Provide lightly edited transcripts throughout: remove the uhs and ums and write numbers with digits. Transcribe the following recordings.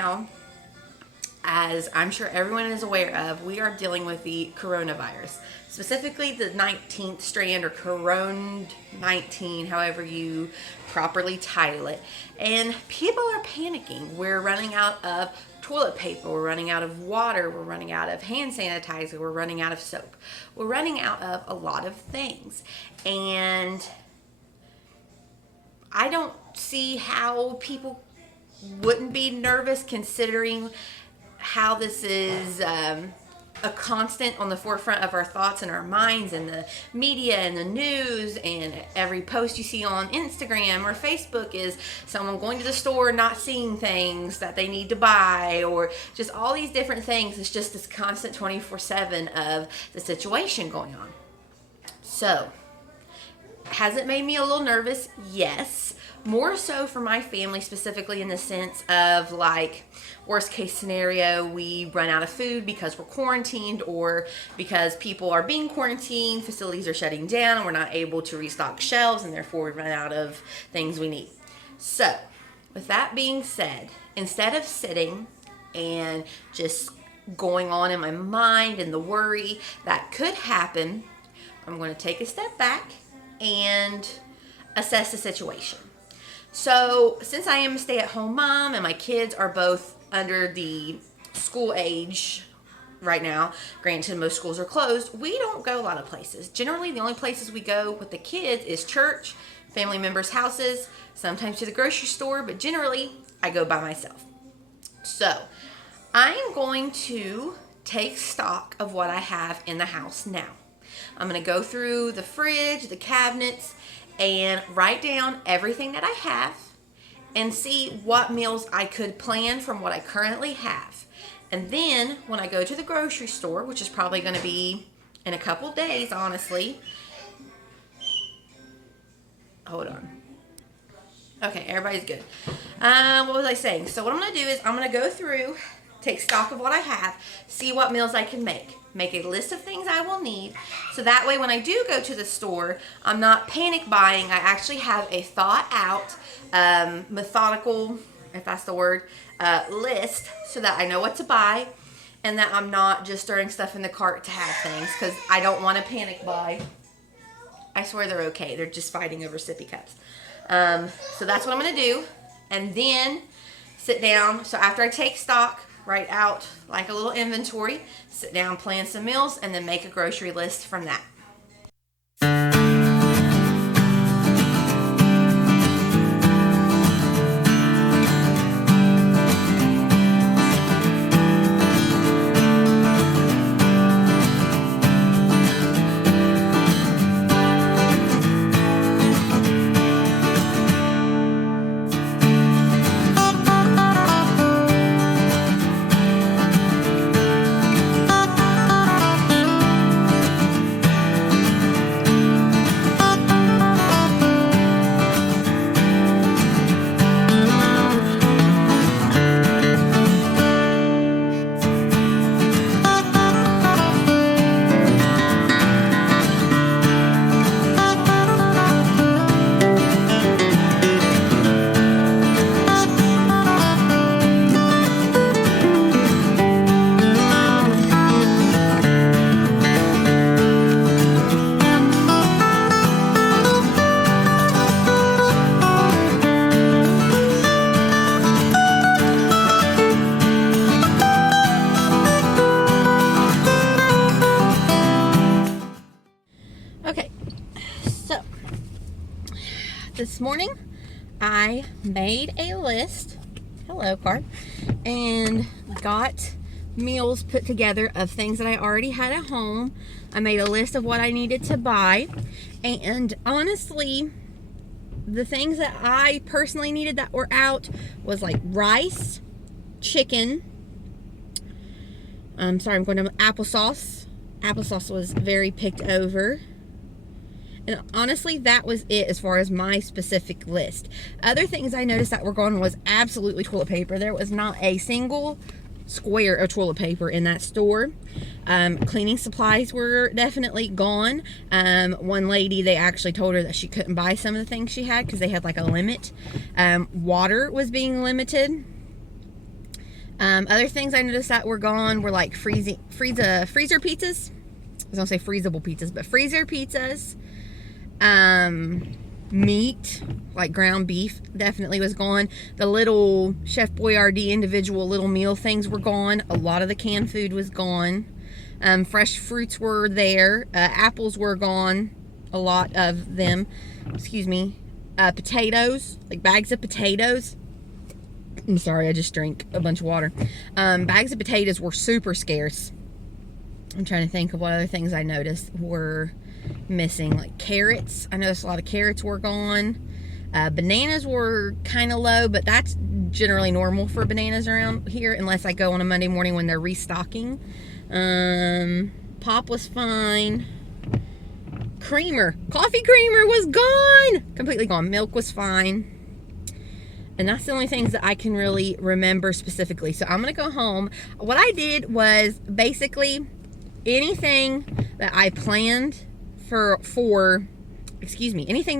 now, as I'm sure everyone is aware of, we are dealing with the coronavirus, specifically the 19th strand or Corona 19, however you properly title it. And people are panicking. We're running out of toilet paper, we're running out of water, we're running out of hand sanitizer, we're running out of soap. We're running out of a lot of things. And I don't see how people wouldn't be nervous, considering how this is a constant on the forefront of our thoughts and our minds, and the media and the news, and every post you see on Instagram or Facebook is someone going to the store not seeing things that they need to buy, or just all these different things. It's just this constant 24/7 of the situation going on. So, has it made me a little nervous? Yes. More so for my family, specifically in the sense of, like, worst case scenario, we run out of food because we're quarantined, or because people are being quarantined, facilities are shutting down, and we're not able to restock shelves, and therefore we run out of things we need. So, with that being said, instead of sitting and just going on in my mind and the worry that could happen, I'm going to take a step back and assess the situation. So, since I am a stay-at-home mom and my kids are both under the school age right now, granted most schools are closed, we don't go a lot of places. Generally, the only places we go with the kids is church, family members' houses, sometimes to the grocery store, but generally, I go by myself. So, I'm going to take stock of what I have in the house now. I'm going to go through the fridge, the cabinets, and write down everything that I have and see what meals I could plan from what I currently have. And then when I go to the grocery store, which is probably going to be in a couple days, honestly. Hold on. Okay, everybody's good. What was I saying? So what I'm going to do is I'm going to go through, take stock of what I have, see what meals I can make a list of things I will need, so that way when I do go to the store, I'm not panic buying. I actually have a thought out, methodical, if that's the word, list, so that I know what to buy, and that I'm not just throwing stuff in the cart to have things, because I don't want to panic buy. I swear they're okay. They're just fighting over sippy cups. So that's what I'm going to do, and then sit down. So after I take stock, write out like a little inventory, sit down, plan some meals, and then make a grocery list from that. This morning I made a list, hello car, and got meals put together of things that I already had at home. I made a list of what I needed to buy, and honestly, the things that I personally needed that were out was like rice, chicken, I'm going to applesauce. Applesauce was very picked over. And honestly, that was it as far as my specific list. Other things I noticed that were gone was absolutely toilet paper. There was not a single square of toilet paper in that store. Cleaning supplies were definitely gone. One lady, they actually told her that she couldn't buy some of the things she had because they had like a limit. Water was being limited. Other things I noticed that were gone were like freezer pizzas. I was gonna say freezable pizzas, but freezer pizzas. Meat, like ground beef, definitely was gone. The little Chef Boyardee individual little meal things were gone. A lot of the canned food was gone. Fresh fruits were there. Apples were gone. A lot of them. Excuse me. Potatoes, like bags of potatoes. I'm sorry, I just drank a bunch of water. Bags of potatoes were super scarce. I'm trying to think of what other things I noticed were missing. Like carrots. I noticed a lot of carrots were gone. Bananas were kind of low, but that's generally normal for bananas around here unless I go on a Monday morning when they're restocking. Pop was fine. Creamer. Coffee creamer was gone. Completely gone. Milk was fine. And that's the only things that I can really remember specifically. So I'm going to go home. What I did was basically anything that I planned anything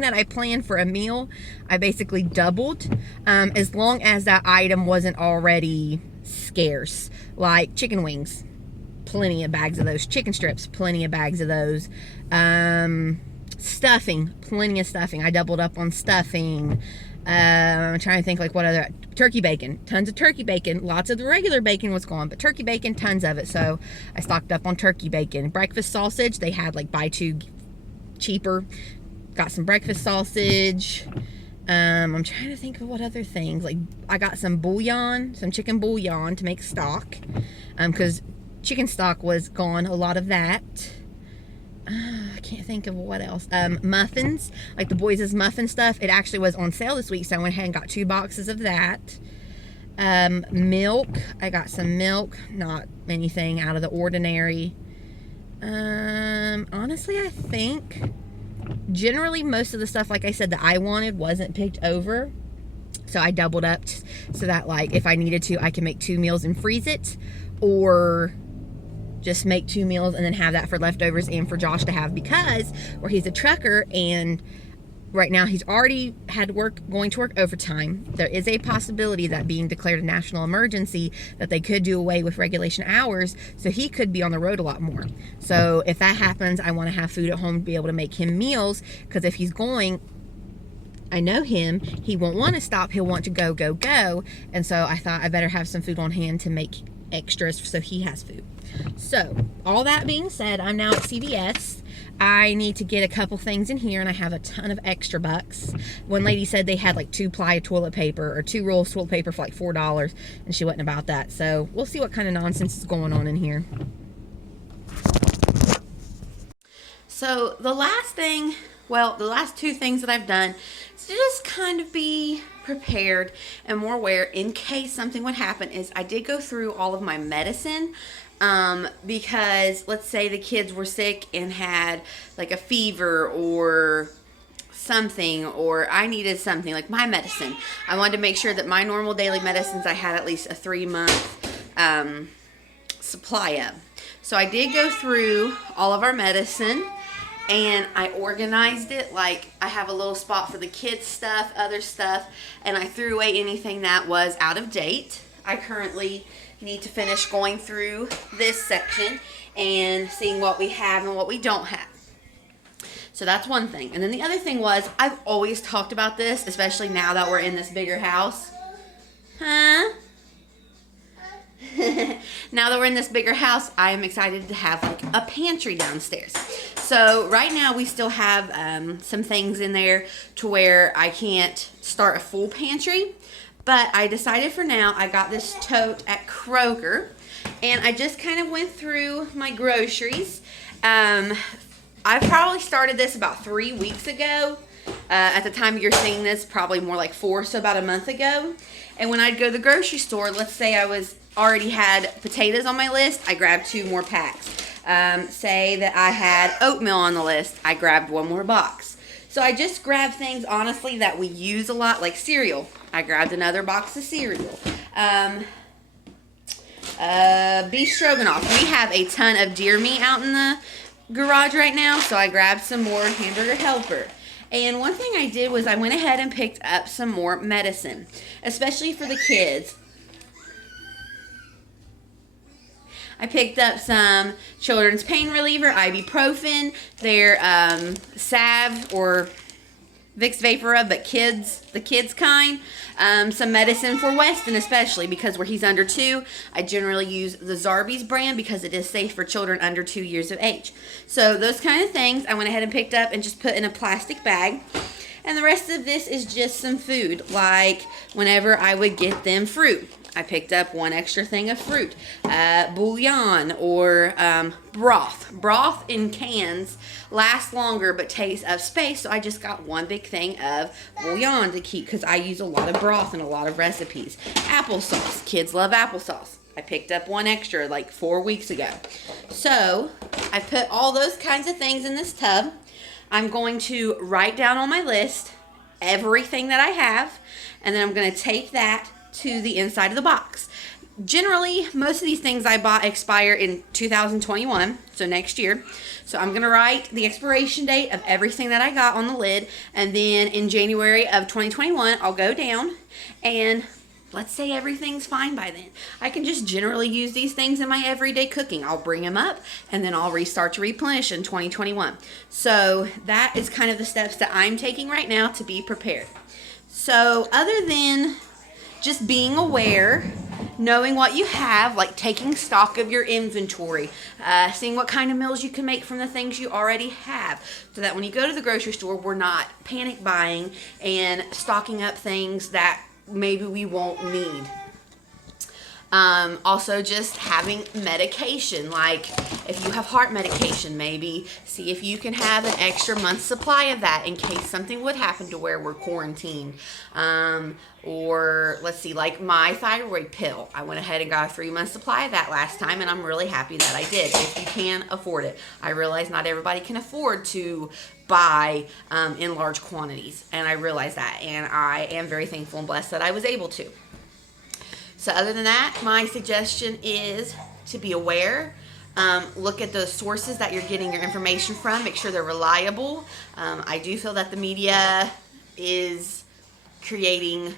that I planned for a meal, I basically doubled, as long as that item wasn't already scarce. Like chicken wings, plenty of bags of those. Chicken strips, plenty of bags of those. Stuffing, plenty of stuffing. I doubled up on stuffing. I'm trying to think like what other. Turkey bacon, tons of turkey bacon. Lots of the regular bacon was gone, but turkey bacon, tons of it. So I stocked up on turkey bacon. Breakfast sausage, they had like buy two cheaper. Got some breakfast sausage. I'm trying to think of what other things. Like I got some bouillon, some chicken bouillon to make stock, because chicken stock was gone. A lot of that. I can't think of what else. Muffins, like the boys' muffin stuff. It actually was on sale this week, so I went ahead and got 2 boxes of that. Milk. I got some milk. Not anything out of the ordinary. Honestly, I think generally most of the stuff, like I said, that I wanted wasn't picked over. So I doubled up so that like if I needed to, I can make 2 meals and freeze it, or just make 2 meals and then have that for leftovers and for Josh to have, because where he's a trucker and right now he's already had going to work overtime. There is a possibility that being declared a national emergency that they could do away with regulation hours, so he could be on the road a lot more. So if that happens, I want to have food at home to be able to make him meals, because if he's going, I know him, he won't want to stop, he'll want to go. And so I thought I better have some food on hand to make extras so he has food. So all that being said, I'm now at CVS. I need to get a couple things in here, and I have a ton of extra bucks. One lady said they had like 2-ply toilet paper or 2 rolls of toilet paper for like $4, and she wasn't about that. So we'll see what kind of nonsense is going on in here. So the last 2 things that I've done is to just kind of be prepared and more aware in case something would happen, is I did go through all of my medicine. Because let's say the kids were sick and had like a fever or something, or I needed something like my medicine. I wanted to make sure that my normal daily medicines, I had at least a 3-month supply of. So I did go through all of our medicine and I organized it. Like I have a little spot for the kids stuff, other stuff, and I threw away anything that was out of date. I currently need to finish going through this section and seeing what we have and what we don't have. So that's one thing. And then the other thing was, I've always talked about this, especially now that we're in this bigger house. Now that we're in this bigger house, I am excited to have like a pantry downstairs. So right now we still have some things in there to where I can't start a full pantry. But I decided for now, I got this tote at Kroger, and I just kind of went through my groceries. I probably started this about 3 weeks ago. At the time you're seeing this, probably more like 4, so about a month ago. And when I'd go to the grocery store, let's say I already had potatoes on my list, I grabbed 2 more packs. Say that I had oatmeal on the list, I grabbed 1 more box. So I just grabbed things, honestly, that we use a lot, like cereal. I grabbed another box of cereal. Beef stroganoff. We have a ton of deer meat out in the garage right now, so I grabbed some more hamburger helper. And one thing I did was I went ahead and picked up some more medicine, especially for the kids. I picked up some children's pain reliever, ibuprofen, their salve or Vicks Vapora, but the kids kind. Some medicine for Weston, especially because where he's under 2, I generally use the Zarbee's brand because it is safe for children under 2 years of age. So those kind of things I went ahead and picked up and just put in a plastic bag. And the rest of this is just some food, like whenever I would get them fruit. I picked up 1 extra thing of fruit, bouillon or broth. Broth in cans lasts longer but takes up space, so I just got 1 big thing of bouillon to keep because I use a lot of broth in a lot of recipes. Applesauce. Kids love applesauce. I picked up 1 extra like 4 weeks ago. So I put all those kinds of things in this tub. I'm going to write down on my list everything that I have, and then I'm going to take that to the inside of the box. Generally, most of these things I bought expire in 2021, so next year. So I'm going to write the expiration date of everything that I got on the lid, and then in January of 2021, I'll go down and let's say everything's fine by then. I can just generally use these things in my everyday cooking. I'll bring them up and then I'll restart to replenish in 2021. So that is kind of the steps that I'm taking right now to be prepared. So other than just being aware, knowing what you have, like taking stock of your inventory, seeing what kind of meals you can make from the things you already have, so that when you go to the grocery store, we're not panic buying and stocking up things that maybe we won't need. Also just having medication, like if you have heart medication, maybe see if you can have an extra month's supply of that in case something would happen to where we're quarantined. Or let's see, like my thyroid pill, I went ahead and got a 3-month supply of that last time, and I'm really happy that I did, if you can afford it. I realize not everybody can afford to buy in large quantities, and I realize that, and I am very thankful and blessed that I was able to. So other than that, my suggestion is to be aware. Look at the sources that you're getting your information from. Make sure they're reliable. I do feel that the media is creating,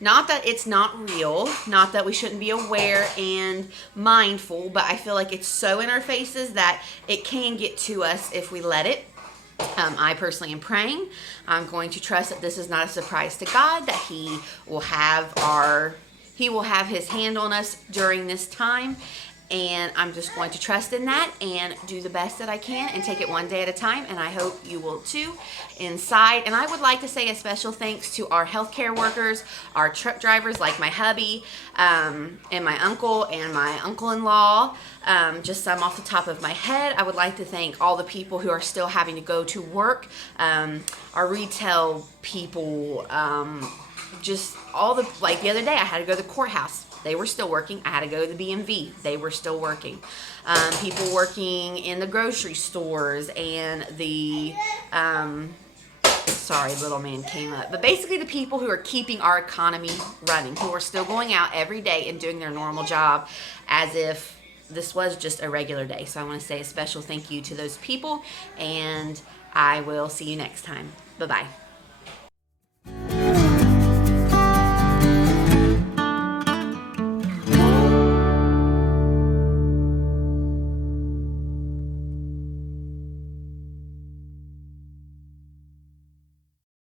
not that it's not real, not that we shouldn't be aware and mindful, but I feel like it's so in our faces that it can get to us if we let it. I personally am praying. I'm going to trust that this is not a surprise to God, that He will have His hand on us during this time, and I'm just going to trust in that and do the best that I can and take it one day at a time, and I hope you will too inside. And I would like to say a special thanks to our healthcare workers, our truck drivers like my hubby, and my uncle and my uncle-in-law. Just some off the top of my head. I would like to thank all the people who are still having to go to work, our retail people, just all the, like the other day I had to go to the courthouse. They were still working. I had to go to the BMV. They were still working. People working in the grocery stores and the, sorry, little man came up. But basically the people who are keeping our economy running, who are still going out every day and doing their normal job as if this was just a regular day. So I want to say a special thank you to those people, and I will see you next time. Bye-bye.